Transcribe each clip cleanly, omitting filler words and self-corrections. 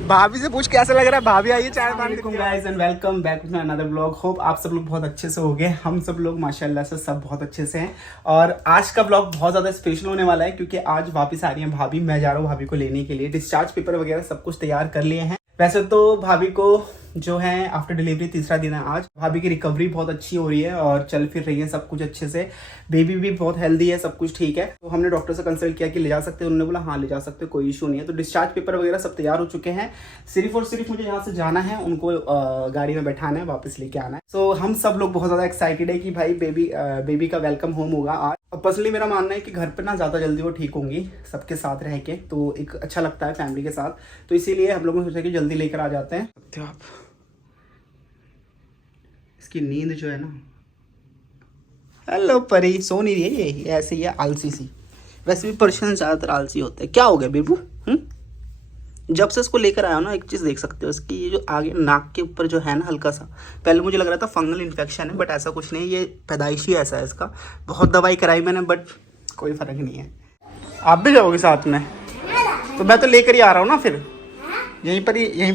भाभी से पूछ कैसा लग रहा है। भाभी आइए चाय पानी। Guys and welcome back to another blog. Hope आप सब लोग बहुत अच्छे से होंगे। हम सब लोग माशाल्लाह से सब बहुत अच्छे से हैं। और आज का ब्लॉग बहुत ज़्यादा स्पेशल होने वाला है क्योंकि आज वापस आ रही हैं भाभी। मैं जा रहा हूँ भाभी को लेने के लिए। डिस्चार्ज पेपर वगैरह सब कुछ तैयार कर लिए हैं। वैसे तो भाभी को जो है आफ्टर डिलीवरी तीसरा दिन है आज। भाभी की रिकवरी बहुत अच्छी हो रही है और चल फिर रही है सब कुछ अच्छे से। बेबी भी बहुत हेल्दी है, सब कुछ ठीक है। तो हमने डॉक्टर से कंसल्ट किया कि ले जा सकते हैं। उन्होंने बोला हाँ ले जा सकते हैं, कोई इशू नहीं है। तो डिस्चार्ज पेपर वगैरह सब तैयार हो चुके हैं। सिर्फ और सिर्फ मुझे यहाँ से जाना है, उनको गाड़ी में बैठाना है, वापस लेके आना है। सो हम सब लोग बहुत ज़्यादा एक्साइटेड है कि भाई बेबी का वेलकम होम होगा आज। और पर्सनली मेरा मानना है कि घर पर ना ज़्यादा जल्दी वो ठीक होंगी सबके साथ रह के, तो एक अच्छा लगता है फैमिली के साथ। तो इसीलिए हम लोगों ने सोचा कि जल्दी लेकर आ जाते हैं। आप इसकी नींद जो है ना, हेलो परी, सो नहीं रही है ये ऐसे ही है, आलसी सी। वैसे भी पर्शियन ज़्यादातर आलसी होते हैं। क्या हो गया बेबू? जब से इसको लेकर आया ना, एक चीज़ देख सकते हो, इसकी ये जो आगे नाक के ऊपर जो है ना हल्का सा, पहले मुझे लग रहा था फंगल इन्फेक्शन है, बट ऐसा कुछ नहीं, ये पैदाइशी ऐसा है इसका। बहुत दवाई कराई मैंने बट कोई फ़र्क नहीं है। आप भी जाओगे साथ में? तो मैं तो लेकर ही आ रहा हूँ ना, फिर यहीं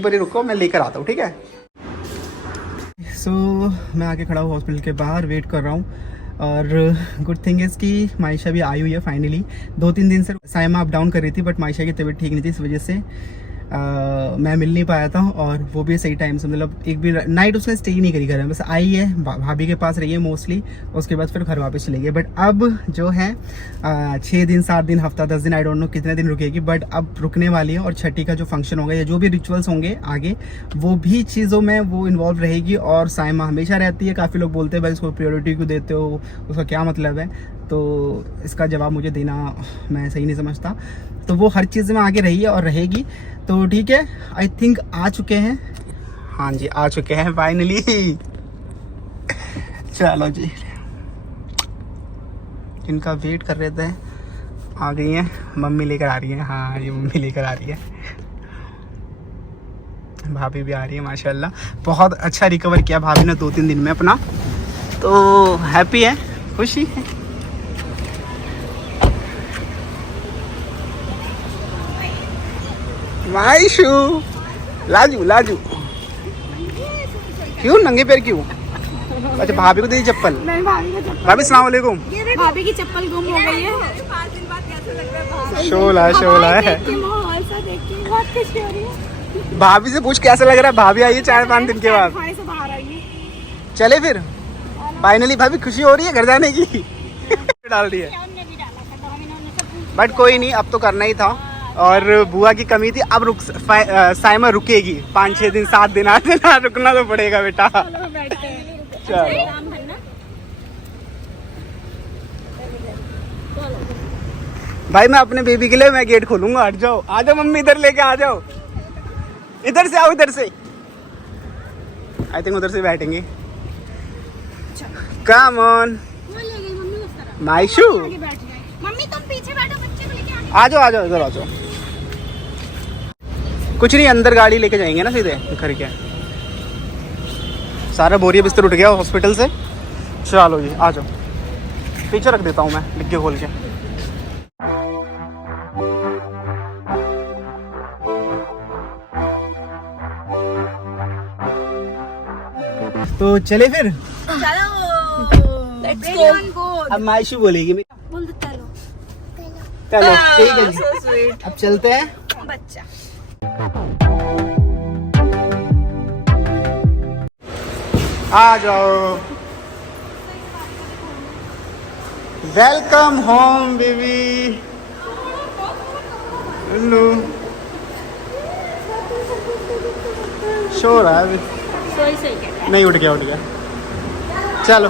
पर ही रुको, मैं लेकर आता हूँ, ठीक है। सो मैं आके खड़ा हूँ हॉस्पिटल के बाहर, वेट कर रहा हूँ। और गुड थिंग है कि मायशा भी आई हुई है फाइनली। 2-3 दिन से साइमा अप डाउन कर रही थी, बट मायशा की तबीयत ठीक नहीं थी, इस वजह से मैं मिल नहीं पाया था। और वो भी सही टाइम से, मतलब एक भी नाइट उसने स्टे ही नहीं करी घर में, बस आई है भाभी के पास रही है मोस्टली, उसके बाद फिर घर वापस चले गए। बट अब जो है 6 दिन 7 दिन हफ्ता 10 दिन, आई डोंट नो कितने दिन रुकेगी, बट अब रुकने वाली है। और छठी का जो फंक्शन होगा या जो भी रिचुअल्स होंगे आगे, वो भी चीज़ों में वो इन्वॉल्व रहेगी। और साइमा हमेशा रहती है। काफ़ी लोग बोलते हैं भाई इसको प्रायोरिटी क्यों देते हो, उसका क्या मतलब है? तो इसका जवाब मुझे देना मैं सही नहीं समझता। तो वो हर चीज़ में आगे रही है और रहेगी। तो ठीक है, आई थिंक आ चुके हैं। हाँ जी आ चुके हैं फाइनली। चलो जी, इनका वेट कर रहे थे, आ गई हैं। मम्मी लेकर आ रही है। हाँ ये मम्मी लेकर आ रही है। भाभी भी आ रही है माशाल्लाह। बहुत अच्छा रिकवर किया भाभी ने 2-3 दिन में अपना, तो हैप्पी है, खुशी है। मायशू लाजू लाजू, क्यों नंगे पैर क्यों? अच्छा भाभी को दे दी चप्पल। भाभी सलाम वालेकुम। भाभी की चप्पल गुम हो गई है। शोला है। माहौल सा देख के बहुत खुशी हो रही है। भाभी से पूछ कैसा लग रहा है। भाभी आई है 4-5 दिन के बाद। खाने से बाहर आई है। चले फिर फाइनली। भाभी खुशी हो रही है घर जाने की? डाल दी है, बट कोई नहीं, अब तो करना ही था। और बुआ की कमी थी, अब साइमा रुकेगी 5-6 दिन 7 दिन 8 दिन, रुकना तो पड़ेगा बेटा। चलो भाई, मैं अपने बेबी के लिए मैं गेट खोलूंगा। हट जाओ, आ जाओ मम्मी, इधर लेके आ जाओ। इधर से आओ, इधर से। आई थिंक उधर से बैठेंगे। कम ऑन मायशू, मम्मी तुम पीछे बैठो, बच्चे को लेके आ जाओ इधर आ जाओ। कुछ नहीं, अंदर गाड़ी लेके जाएंगे ना सीधे घर के। सारा बोरिया बिस्तर उठ गया हॉस्पिटल से। चलो जी आ जाओ, पीछे रख देता हूँ मैं डिग्गी खोल के। तो चले फिर। अब मायशू बोलेगी। बोल दो चलो। चलो ठीक है जी, अब चलते हैं। बच्चा आ जाओ। Welcome home baby. हेलो, सो रहा है अभी? नहीं, उठ गया। चलो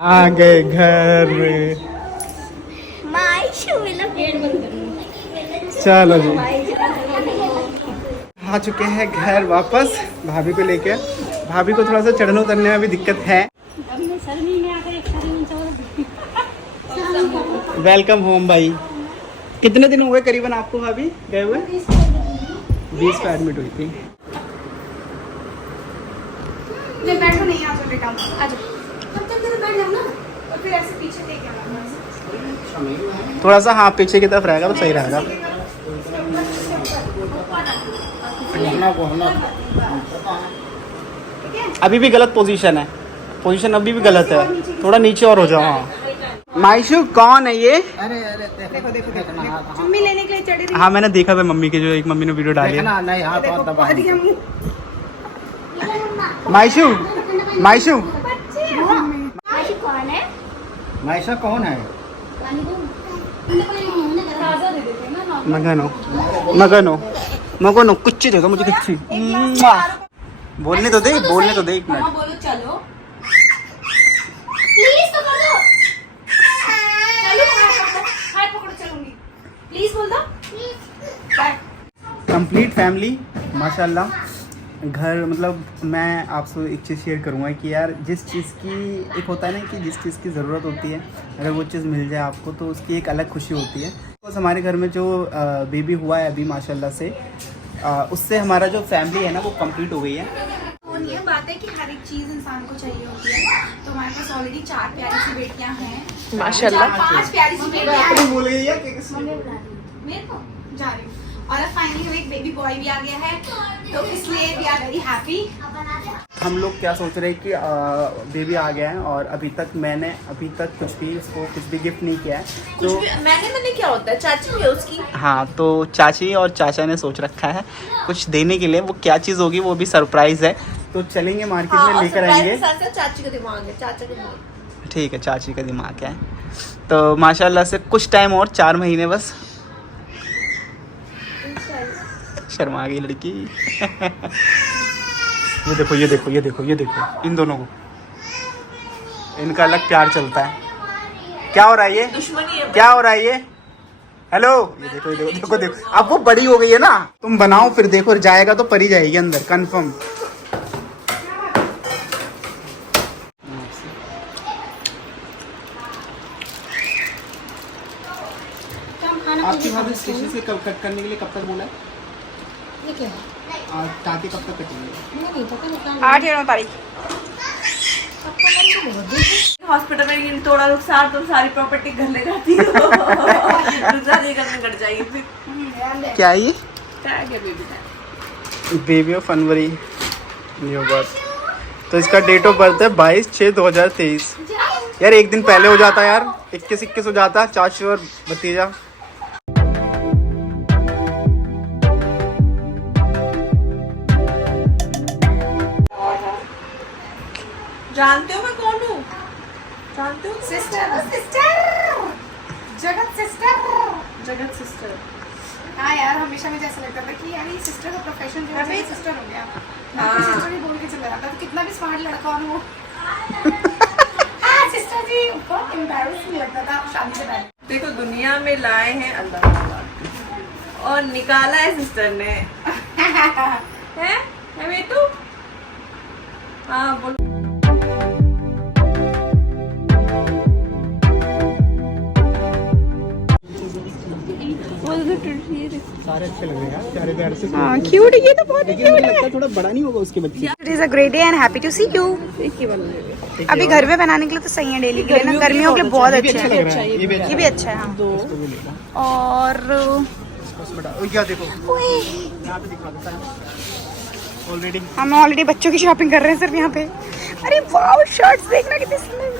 आ गए घर में। चलो जी आ चुके हैं घर वापस भाभी को लेके। भाभी को थोड़ा सा चढ़ने उतरने में भी दिक्कत है। वेलकम होम भाई। कितने दिन हो गए करीबन आपको भाभी गए हुए? 20 पे एडमिट हुई थी। बैठो नहीं, आ जाओ बेटा, आ जाओ। तब तक तेरे बैठ जाओ ना, और फिर ऐसे पीछे देख आना। थोड़ा सा हाँ पीछे की तरफ रहेगा तो सही रहेगा। अभी भी गलत पोजीशन है, पोजीशन अभी भी गलत है, थोड़ा नीचे और हो जाओ। हाँ माइशू कौन है ये? देखो देखो देखो चुम्मी लेने के लिए चढ़ी रही। हाँ मैंने देखा था मम्मी की, जो एक मम्मी ने वीडियो डाली है। देखो पा दिया मुंह। माइशू माइशू माइशू कौन है? माइशा कौन है? ताजा दे देते हैं ना। मगनो मगनो मगनो कुछ दे दो मुझे, कुछ बोलने तो दे, बोलने तो दे एक मामा मिनट। बोलो चलो। प्लीज तो कर दो। चलो हाथ पकड़ो चलूंगी। प्लीज बोल दो। बाय। कंप्लीट फैमिली माशाल्लाह। घर मतलब मैं आपसे एक चीज़ शेयर करूंगा कि यार जिस चीज़ की एक होता है ना कि जिस चीज़ की ज़रूरत होती है, अगर वो चीज़ मिल जाए आपको तो उसकी एक अलग खुशी होती है। बस हमारे घर में जो बेबी हुआ है अभी माशाल्लाह से, उससे हमारा जो फैमिली है ना वो कंप्लीट हो गई है। वो नहीं है, बात है कि हर एक चीज इंसान को चाहिए होती है। तो हमारे पास ऑलरेडी 4 प्यारी सी बेटियां हैं माशाल्लाह। 5 प्यारी सी बेटियां हैं। बोल गई है मेरे को जा रही हूँ। और अब फाइनली हमें एक बेबी बॉय भी आ गया है, तो इसलिए वी आर वेरी हैप्पी। हम लोग क्या सोच रहे हैं कि बेबी आ गया है और अभी तक मैंने कुछ भी उसको कुछ भी गिफ्ट नहीं किया है। तो मैंने क्या होता है, चाची भी है उसकी। हाँ तो चाची और चाचा ने सोच रखा है कुछ देने के लिए, वो क्या चीज़ होगी वो भी सरप्राइज है। तो चलेंगे मार्केट में लेकर आएंगे। चाची का दिमाग है, चाचा का दिमाग। ठीक है, चाची का दिमाग है। तो माशाल्लाह से कुछ टाइम और 4 महीने बस। शर्मा गई लड़की। ये देखो ये देखो ये देखो ये देखो इन दोनों को, इनका अलग प्यार चलता है। क्या हो रहा है ये? दुश्मनी है। क्या हो रहा है ये? हेलो, ये देखो ये देखो देखो देखो, अब वो बड़ी हो गई है ना, तुम बनाओ फिर देखो, जाएगा तो परी जाएगी अंदर कंफर्म। आपकी वहाँ स्टेशन से कब कट करने के लिए कब तक बोला है? टाके कब तक कटेंगे? 8 या 9 तारीख। हॉस्पिटल में गिन तोड़ा नुकसान, तुम सारी प्रॉपर्टी घर ले जाती हो। नुकसान ये घर में कट जाएगी फिर। क्या है ये? टैग है baby tag. Baby of February new birth, तो इसका डेट ऑफ बर्थ है 22/6/2023। यार एक दिन पहले हो जाता यार, 21 हो जाता। चाची और भतीजा। जानते हो मैं कौन हूँ? जानते हो? सिस्टर सिस्टर जगत सिस्टर। जगत सिस्टर। हाँ यार, हमेशा मुझे ऐसा लगता था कि यार ये सिस्टर का प्रोफेशन जो है सिस्टर हो गया। हाँ सिस्टर भी बोल के चला जाता तो कितना भी स्मार्ट लड़का हो वो। सिस्टर जी बहुत एम्बैरेसिंग लगता था शादी से पहले। देखो दुनिया में लाए हैं अल्लाह ताला और निकाला है सिस्टर ने। है बेटू? हाँ बोलो। सारे अच्छे लग रहे हैं यार, प्यारे प्यारे से। हाँ क्यूट, ये तो बहुत लेकिन मुझे लगता है थोड़ा बड़ा नहीं होगा उसके बच्चे। It is a great day and happy to see you. अभी घर में बनाने के लिए तो सही है, डेली के लिए ना, गर्मियों के लिए बहुत अच्छा है। ये भी अच्छा है हाँ। और क्या देखो यहाँ पे दिखा देता है ऑलरेडी। हम ऑलरेडी बच्चों की शॉपिंग कर रहे हैं सिर्फ यहाँ पे। अरे वाओ, शर्ट्स देखना कितनी सुंदर है।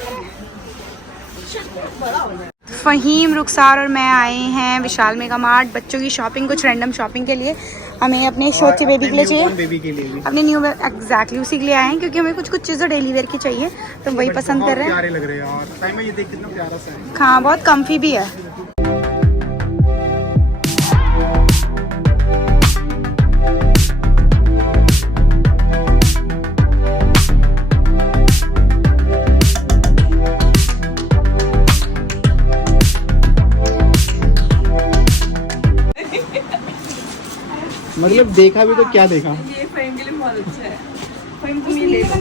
फहीम, रुखसार और मैं आए हैं विशाल मेगा मार्ट बच्चों की शॉपिंग, कुछ रैंडम शॉपिंग के लिए। हमें अपने छोटे बेबी के लिए चाहिए, बेबी के लिए भी अपने न्यू एग्जैक्टली उसी के लिए आए हैं, क्योंकि हमें कुछ कुछ चीज़ें डेली वेयर की चाहिए, तो वही पसंद कर रहे हैं। प्यारे लग रहे हैं यार, टाइम में ये देख कितना प्यारा सा है। हाँ बहुत कम्फी भी है। मतलब देखा भी तो क्या देखा। ये फ्रेम के लिए बहुत अच्छा है। फ्रेम तुम ये ले लो। अभी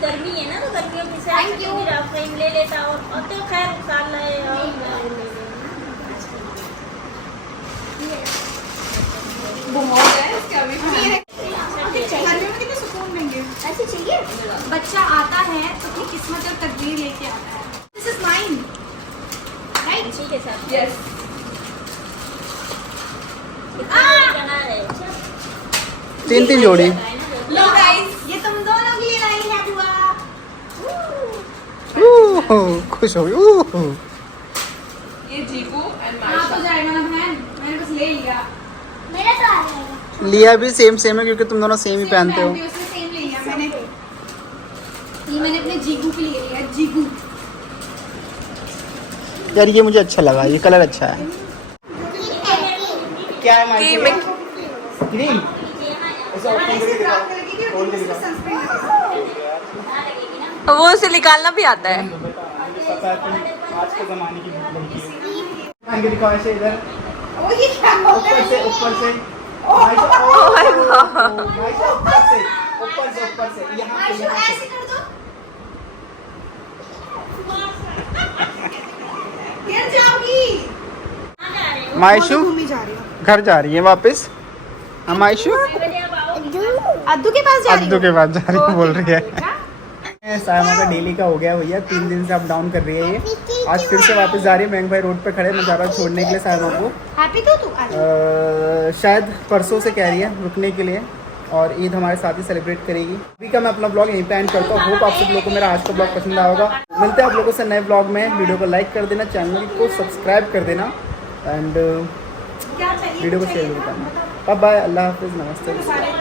गर्मी है ना, तो गर्मियों की हिसाब से मेरा फ्रेम ले लेता और तो खैर साल लाए और के साथ यस बना रहे हैं। अच्छा। 3 जोड़ी। लो गाइस, ये तुम दोनों के लिए लाई है बुआ। खुश हो गई। ये जीकू एंड हाँ तो माइशा जाएगा ना बहन, मैंने बस ले लिया। मेरा तो आ जाएगा। लिया भी सेम सेम है क्योंकि तुम दोनों सेम ही पहनते हो। उसने सेम ले लिया मैंने। ये मैंने अपने जीगू के लिए लिया, जीगू। यार ये मुझे अच्छा लगा, ये कलर अच्छा है। क्या है कि माइक? मैं ग्रीन। वो उसे निकालना भी आता है। आज के जमाने की लड़की दिखाओ ऐसे इधर ओ ये क्या हो ऊपर से ऊपर से ऊपर से यहाँ पे ऐसे कर दो। गिर जाओगी। मायशु मम्मी जा रही हो। घर जा रही है वापस। हम मायशु अद्दू के पास जा रही अद्दू हो? के पास जा रही है, बोल रही है। बेटा। सायमा का डेली का हो गया भैया, 3 दिन से अप डाउन कर रही है ये। आज फिर से वापस जा रही है। मैंग भाई रोड पे खड़े, मैं जा रहा हूँ छोड़ने के लिए सायमा को। हैप्पी तो तू आज। शायद परसों से कह रही है रुकने के लिए, और ईद हमारे साथ ही सेलिब्रेट करेगी। अभी का मैं अपना ब्लॉग यहीं पे एंड करता हूँ। होप आप सब लोगों को मेरा आज का ब्लॉग पसंद आया होगा। मिलते हैं आप लोगों से नए ब्लॉग में। वीडियो को लाइक कर देना, चैनल को सब्सक्राइब कर देना एंड क्या चाहिए? वीडियो को शेयर भी करना। बाय बाय, अल्लाह हाफिज़, नमस्ते। सारे